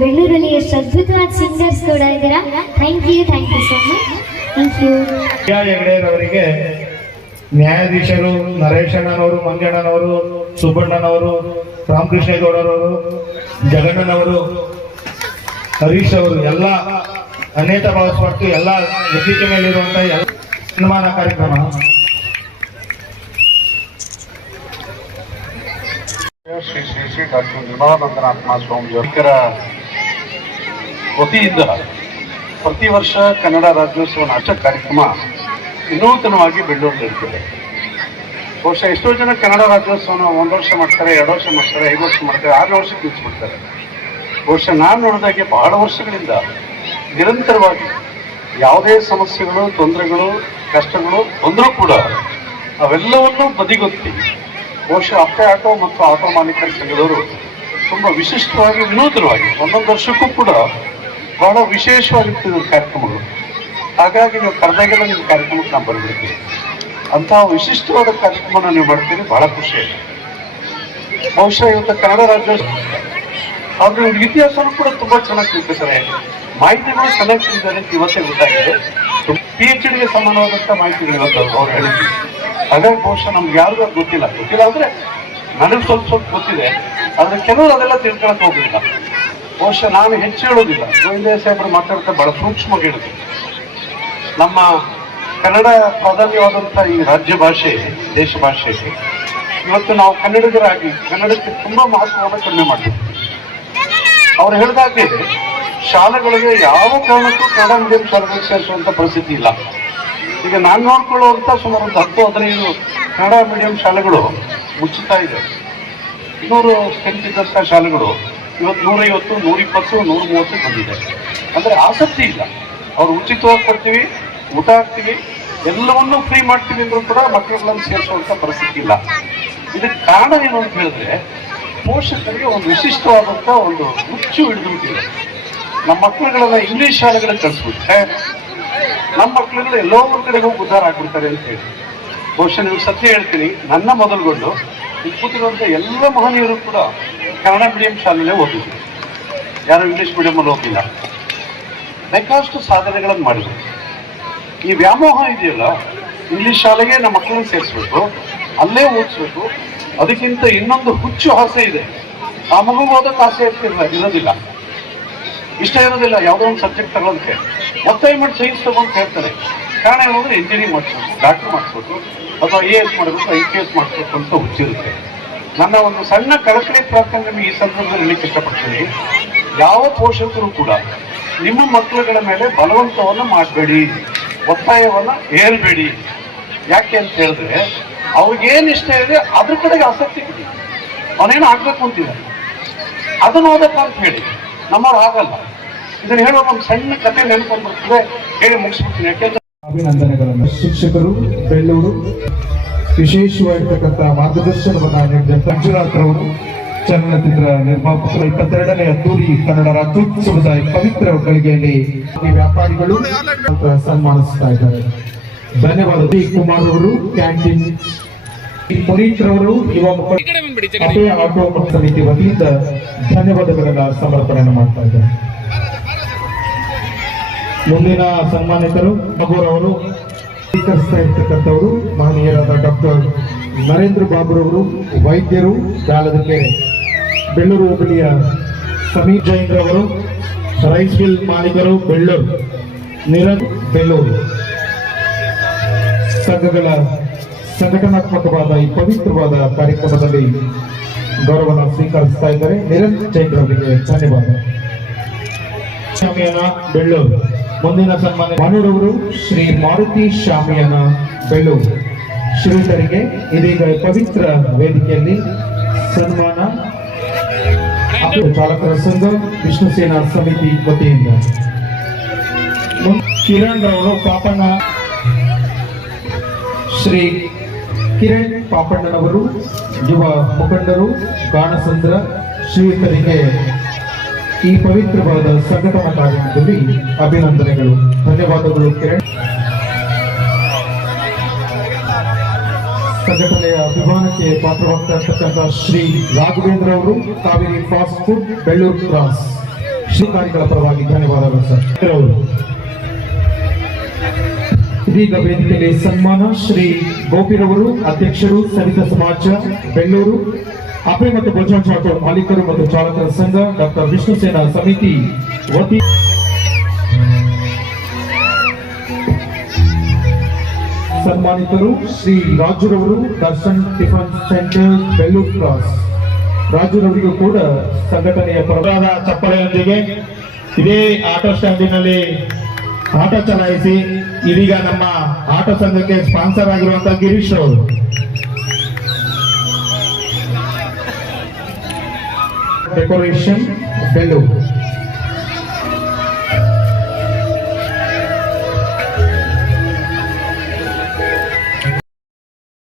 ಬೆಳ್ಳೂರಲ್ಲಿ ಎಷ್ಟು ಅದ್ಭುತವಾದ ಸಿಂಗರ್ಸ್ ಕೂಡ ಇದ್ದೀರಾ. Thank you so much. Thank you. ಹೆಗಡೆಯವರಿಗೆ ನ್ಯಾಯಾಧೀಶರು ನರೇಶಣ್ಣನವರು, ಮಂಜಣ್ಣನವರು, ಸುಬ್ಬಣ್ಣನವರು, ರಾಮಕೃಷ್ಣೇಗೌಡರವರು, ಜಗಣ್ಣನವರು, ಹರೀಶ್ ಅವರು ಎಲ್ಲ ಅನೇಕ ಭಾವಿಸ್ಪಟ್ಟು ಎಲ್ಲ ವೇದಿಕೆ ಮೇಲಿರುವಂತಹ ಎಲ್ಲ ಸನ್ಮಾನ ಕಾರ್ಯಕ್ರಮ. ಶ್ರೀ ಶ್ರೀ ಶ್ರೀ ಡಾಕ್ಟರ್ ನಿರ್ಮಲಾನಂದನಾತ್ಮ ಸ್ವಾಮೀಜಿಯವರ ವತಿಯಿಂದ ಪ್ರತಿ ವರ್ಷ ಕನ್ನಡ ರಾಜ್ಯೋತ್ಸವ ನಾಟಕ ಕಾರ್ಯಕ್ರಮ ವಿನೂತನವಾಗಿ ಬೆಳ್ಳೂರು ನಡೀತಿದೆ. ಬಹುಶಃ ಎಷ್ಟೋ ಜನ ಕನ್ನಡ ರಾಜ್ಯೋತ್ಸವನ 1 ವರ್ಷ ಮಾಡ್ತಾರೆ, 2 ವರ್ಷ ಮಾಡ್ತಾರೆ, 5 ವರ್ಷ ಮಾಡ್ತಾರೆ, 6 ವರ್ಷಕ್ಕೆ ನಿಲ್ಲಿಸ್ಬಿಡ್ತಾರೆ. ಬಹುಶಃ ನಾನು ನೋಡಿದಾಗೆ ಬಹಳ ವರ್ಷಗಳಿಂದ ನಿರಂತರವಾಗಿ ಯಾವುದೇ ಸಮಸ್ಯೆಗಳು, ತೊಂದರೆಗಳು, ಕಷ್ಟಗಳು ಬಂದರೂ ಕೂಡ ಅವೆಲ್ಲವನ್ನೂ ಬದಿಗೊತ್ತಿ ಬಹುಶಃ ಅಪ್ಪೆ ಆಟೋ ಮತ್ತು ಆಟೋ ಮಾಲೀಕರ ಸಂಘದವರು ತುಂಬ ವಿಶಿಷ್ಟವಾಗಿ, ವಿನೂತನವಾಗಿ ಒಂದೊಂದು ವರ್ಷಕ್ಕೂ ಕೂಡ ಬಹಳ ವಿಶೇಷವಾಗಿರ್ತಿದ್ದ ಕಾರ್ಯಕ್ರಮಗಳು. ಹಾಗಾಗಿ ನೀವು ಕರೆದಾಗೆಲ್ಲ ನಿಮ್ಮ ಕಾರ್ಯಕ್ರಮಕ್ಕೆ ನಾನು ಬಂದಿರ್ತೀನಿ. ಅಂತಹ ವಿಶಿಷ್ಟವಾದ ಕಾರ್ಯಕ್ರಮನ ನೀವು ಮಾಡ್ತೀರಿ, ಬಹಳ ಖುಷಿ ಇದೆ. ಬಹುಶಃ ಇವತ್ತು ಕನ್ನಡ ರಾಜ್ಯೋತ್ಸವ ಆದ್ರೆ ಇವ್ರ ಇತಿಹಾಸನೂ ಕೂಡ ತುಂಬಾ ಚೆನ್ನಾಗಿ ತಿಳ್ಕೊತಾರೆ, ಮಾಹಿತಿಗಳು ಚೆನ್ನಾಗಿ ತಿಳಿದ್ದಾರೆ ಅಂತ ಇವತ್ತೇ ಗೊತ್ತಾಗಿದೆ. PhD ಗೆ ಸಮಾನವಾದಂಥ ಮಾಹಿತಿಗಳು ಇವತ್ತು ಅವ್ರು ಹೇಳಿದ್ರು. ಹಾಗಾಗಿ ಬಹುಶಃ ನಮ್ಗೆ ಯಾರಿಗೂ ಗೊತ್ತಿಲ್ಲ ಅಂದ್ರೆ ನನಗೆ ಸ್ವಲ್ಪ ಗೊತ್ತಿದೆ, ಆದ್ರೆ ಕೆಲವರು ಅದೆಲ್ಲ ತಿಳ್ಕೊಳಕ್ ಹೋಗಿಲ್ಲ. ಬಹುಶಃ ನಾನು ಹೆಚ್ಚು ಹೇಳೋದಿಲ್ಲ, ಗೋವಿಂದ ಸಾಹೇಬರು ಮಾತಾಡ್ತಾ ಬಹಳ ಸೂಕ್ಷ್ಮವಾಗಿ ಹೇಳಿದ್ರು. ನಮ್ಮ ಕನ್ನಡ ಪ್ರಾಧಾನ್ಯವಾದಂಥ ಈ ರಾಜ್ಯ ಭಾಷೆ, ದೇಶ ಭಾಷೆ, ಇವತ್ತು ನಾವು ಕನ್ನಡಿಗರಾಗಿ ಕನ್ನಡಕ್ಕೆ ತುಂಬಾ ಮಹತ್ವವನ್ನು ಕಡಿಮೆ ಮಾಡ್ತೀವಿ. ಅವ್ರು ಹೇಳಿದಾಗೆ ಶಾಲೆಗಳಿಗೆ ಯಾವ ಕಾರಣಕ್ಕೂ ಕನ್ನಡ ಮೀಡಿಯಂ ಶಾಲೆಗಳಿಗೆ ಸೇರಿಸುವಂತ ಪರಿಸ್ಥಿತಿ ಇಲ್ಲ. ಈಗ ನಾನು ನೋಡ್ಕೊಳ್ಳುವಂತ ಸುಮಾರು 10-15 ಕನ್ನಡ ಮೀಡಿಯಂ ಶಾಲೆಗಳು ಮುಚ್ಚುತ್ತಾ ಇದೆ. 200 ಸ್ಟ್ರೆಂತ್ ಇದ್ದಂಥ ಶಾಲೆಗಳು ಇವತ್ತು 150, 120, 130 ಬಂದಿದೆ. ಅಂದ್ರೆ ಆಸಕ್ತಿ ಇಲ್ಲ. ಅವ್ರು ಉಚಿತವಾಗಿ ಕೊಡ್ತೀವಿ, ಊಟ ಹಾಕ್ತೀವಿ, ಎಲ್ಲವನ್ನೂ ಫ್ರೀ ಮಾಡ್ತೀವಿ ಅಂದ್ರೂ ಕೂಡ ಮಕ್ಕಳುಗಳನ್ನು ಸೇರಿಸುವಂತ ಪರಿಸ್ಥಿತಿ ಇಲ್ಲ. ಇದಕ್ಕೆ ಕಾರಣ ಏನು ಅಂತ ಹೇಳಿದ್ರೆ, ಪೋಷಕರಿಗೆ ಒಂದು ವಿಶಿಷ್ಟವಾದಂಥ ಒಂದು ಹುಚ್ಚು ಹಿಡಿದುಬಿಟ್ಟಿದೆ. ನಮ್ಮ ಮಕ್ಕಳುಗಳನ್ನ ಇಂಗ್ಲಿಷ್ ಶಾಲೆಗಳಿಗೆ ಕಳಿಸ್ಬಿಟ್ರೆ ನಮ್ಮ ಮಕ್ಕಳುಗಳು ಎಲ್ಲೋ ಒಂದು ಕಡೆಗೆ ಹೋಗಿ ಉದ್ಧಾರ ಆಗ್ಬಿಡ್ತಾರೆ ಅಂತ ಹೇಳಿ. ಬಹುಶಃ ನೀವು ಸತ್ಯ ಹೇಳ್ತೀನಿ, ನನ್ನ ಮೊದಲುಗೊಂಡು ಇಲ್ಲಿ ಕೂತಿರುವಂಥ ಎಲ್ಲ ಮಹನೀಯರು ಕೂಡ ಕನ್ನಡ ಮೀಡಿಯಂ ಶಾಲೆಯಲ್ಲೇ ಓದಿದ್ರು, ಯಾರು ಇಂಗ್ಲಿಷ್ ಮೀಡಿಯಮಲ್ಲಿ ಹೋಗಿಲ್ಲ. ಬೇಕಾದಷ್ಟು ಸಾಧನೆಗಳನ್ನು ಮಾಡಿದ್ರು. ಈ ವ್ಯಾಮೋಹ ಇದೆಯಲ್ಲ, ಇಂಗ್ಲಿಷ್ ಶಾಲೆಗೆ ನಮ್ಮ ಮಕ್ಕಳನ್ನ ಸೇರಿಸ್ಬೇಕು, ಅಲ್ಲೇ ಓದಿಸ್ಬೇಕು, ಅದಕ್ಕಿಂತ ಇನ್ನೊಂದು ಹುಚ್ಚು ಆಸೆ ಇದೆ. ಆ ಮಗು ಓದಕ್ಕೆ ಆಸೆ ಇರೋದಿಲ್ಲ, ಇಷ್ಟ ಇರೋದಿಲ್ಲ ಯಾವುದೋ ಒಂದು ಸಬ್ಜೆಕ್ಟ್ ತಗೊಳ್ಳೋದಕ್ಕೆ. ಒತ್ತಾಯ ಮಾಡಿ ಸೈನ್ಸ್ ತಗೊಂಡು ಹೇಳ್ತಾರೆ. ಕಾರಣ ಏನಂದ್ರೆ ಇಂಜಿನಿಯರಿಂಗ್ ಮಾಡಿಸ್ಬೇಕು, ಡಾಕ್ಟರ್ ಮಾಡಿಸ್ಬೇಕು, ಅಥವಾ AS ಮಾಡಬೇಕು, IPS ಮಾಡಿಸ್ಬೇಕು ಅಂತ ಹುಚ್ಚಿರುತ್ತೆ. ನನ್ನ ಒಂದು ಸಣ್ಣ ಕಳಕಳಿ ಪ್ರಾರ್ಥನೆ ನಿಮಗೆ ಈ ಸಂದರ್ಭದಲ್ಲಿ ಹೇಳಲಿಕ್ಕೆ ಇಷ್ಟಪಡ್ತೀನಿ. ಯಾವ ಪೋಷಕರು ಕೂಡ ನಿಮ್ಮ ಮಕ್ಕಳುಗಳ ಮೇಲೆ ಬಲವಂತವನ್ನು ಮಾಡಬೇಡಿ, ಒತ್ತಾಯವನ್ನು ಹೇಳ್ಬೇಡಿ. ಯಾಕೆ ಅಂತ ಹೇಳಿದ್ರೆ ಅವ್ರಿಗೇನು ಇಷ್ಟ ಇದೆ ಅದ್ರ ಕಡೆಗೆ ಆಸಕ್ತಿ ಕೊಡಿ. ಅವನೇನು ಆಗ್ಬೇಕು ಅಂತಿದ್ದಾರೆ, ಅದನ್ನು ಓದಕ್ಕ ಅಂತ ಹೇಳಿ. ನಮ್ಮವ್ರು ಆಗಲ್ಲ. ಇದನ್ನು ಹೇಳೋ ಒಂದು ಸಣ್ಣ ಕಥೆ ನೆನಪು ಬರ್ತದೆ, ಹೇಳಿ ಮುಗಿಸ್ಬಿಡ್ತೀನಿ. ಯಾಕೆಂದ್ರೆ ಅಭಿನಂದನೆಗಳನ್ನು ಶಿಕ್ಷಕರು, ಬೆಳ್ಳೂರು ವಿಶೇಷವಾಗಿರ್ತಕ್ಕಂಥ ಮಾರ್ಗದರ್ಶನವನ್ನ ನೀಡಿದ ಮಂಜುನಾಥ್ ರವರು, ಚಲನಚಿತ್ರ ನಿರ್ಮಾಪಕರು, 22ನೇ ಅದ್ದೂರಿ ಕನ್ನಡ ರಾಜ್ಯೋತ್ಸವದ ಪವಿತ್ರ ಗಳಿಗೆಯಲ್ಲಿ ವ್ಯಾಪಾರಿಗಳು ಸನ್ಮಾನಿಸ್ತಾ ಇದ್ದಾರೆ. ಧನ್ಯವಾದ. ಡಿ ಕುಮಾರ್ ಅವರು, ಕ್ಯಾಂಟೀನ್ ಪುನೀತ್ ರವರು, ಯುವ ಮುಖಂಡ ಆಟೋ ಸಮಿತಿ ವತಿಯಿಂದ ಧನ್ಯವಾದಗಳನ್ನ ಸಮರ್ಪಣೆ ಮಾಡ್ತಾ ಇದ್ದಾರೆ. ಮುಂದಿನ ಸನ್ಮಾನಿತರು ಮಗುರವರು, ಸ್ವೀಕರಿಸ್ತಾ ಇರ್ತಕ್ಕಂಥವರು ಮಹನೀಯರಾದ ಡಾಕ್ಟರ್ ನರೇಂದ್ರ ಬಾಬುರವರು, ವೈದ್ಯರು, ಗಾಲದಕೆರೆ, ಬೆಳ್ಳೂರು ಹೋಬಳಿಯ ಸಮೀರ್ ಜೈನ್ ರವರು, ರೈಸ್ ಮಿಲ್ ಮಾಲೀಕರು, ಬೆಳ್ಳೂರು, ನಿರಂಜ್, ಬೆಳ್ಳೂರು ಸಂಘಗಳ ಸಂಘಟನಾತ್ಮಕವಾದ ಈ ಪವಿತ್ರವಾದ ಕಾರ್ಯಕ್ರಮದಲ್ಲಿ ಗೌರವವನ್ನು ಸ್ವೀಕರಿಸ್ತಾ ಇದ್ದಾರೆ. ನಿರಂಜ್ ಜೈನ್ ಅವರಿಗೆ ಧನ್ಯವಾದ. ಶಾಮಿಯಾನ, ಬೆಳ್ಳೂರು. ಮುಂದಿನ ಸನ್ಮಾನ ಮಾನೂರವರು, ಶ್ರೀ ಮಾರುತಿ ಶಾಮಿಯಾನ, ಬೆಳ್ಳೂರು ಶ್ರೀಧರಿಗೆ ಇದೀಗ ಪವಿತ್ರ ವೇದಿಕೆಯಲ್ಲಿ ಸನ್ಮಾನ. ಚಾಲಕರ ಸಂಘ, ವಿಷ್ಣು ಸೇನಾ ಸಮಿತಿ ವತಿಯಿಂದ ಕಿರಣ್ ರವರು, ಪಾಪಣ್ಣ, ಶ್ರೀ ಕಿರಣ್ ಪಾಪಣ್ಣನವರು, ಯುವ ಮುಖಂಡರು, ಗಾಣಸಂದ್ರ ಶ್ರೀಧರಿಗೆ ಈ ಪವಿತ್ರವಾದ ಸಂಘಟನಾ ಕಾರ್ಯಕ್ರಮದಲ್ಲಿ ಅಭಿನಂದನೆಗಳು. ಧನ್ಯವಾದಗಳು ಕಿರಣ್. ಸಂಘಟನೆಯ ಅಭಿಮಾನಕ್ಕೆ ಪಾತ್ರವಾಗ್ತಾ ಇರ್ತಕ್ಕಂಥ ಶ್ರೀ ರಾಘವೇಂದ್ರ ಅವರು, Kaveri fast food, Bellur cross, ಶ್ರೀಕಾರಿಗಳ ಪರವಾಗಿ ಧನ್ಯವಾದಗಳು ಸರ್ ಅವರು. ಇದೀಗ ವೇದಿಕೆಯಲ್ಲಿ ಸನ್ಮಾನ ಶ್ರೀ ಗೋಪಿರವರು, ಅಧ್ಯಕ್ಷರು ಸವಿತಾ ಸಮಾಜ ಬೆಳ್ಳೂರು, ಅಪೆ ಮತ್ತು ಬಜಾಜ್ ಆಟೋ ಮಾಲೀಕರು ಮತ್ತು ಚಾಲಕರ ಸಂಘ, ಡಾಕ್ಟರ್ ವಿಷ್ಣು ಸೇನಾ ಸಮಿತಿ ವತಿ ಸನ್ಮಾನಿತರು ಶ್ರೀ ರಾಜುರವರು, Darshan tiffin centre Bellur cross. ರಾಜುರವರಿಗೂ ಕೂಡ ಸಂಘಟನೆಯ ಪರವಾದ ಚಪ್ಪಳೆಯೊಂದಿಗೆ ಇದೇ ಆಟೋ ಸ್ಟ್ಯಾಂಡಿನಲ್ಲಿ ಆಟೋ ಚಲಾಯಿಸಿ ಇದೀಗ ನಮ್ಮ ಆಟೋ ಸಂಘಕ್ಕೆ ಸ್ಪಾನ್ಸರ್ ಆಗಿರುವಂತಹ ಗಿರೀಶ್ ಅವರು. ಡೆಕೋರೇಷನ್ ಬೆಳ್ಳೂರು.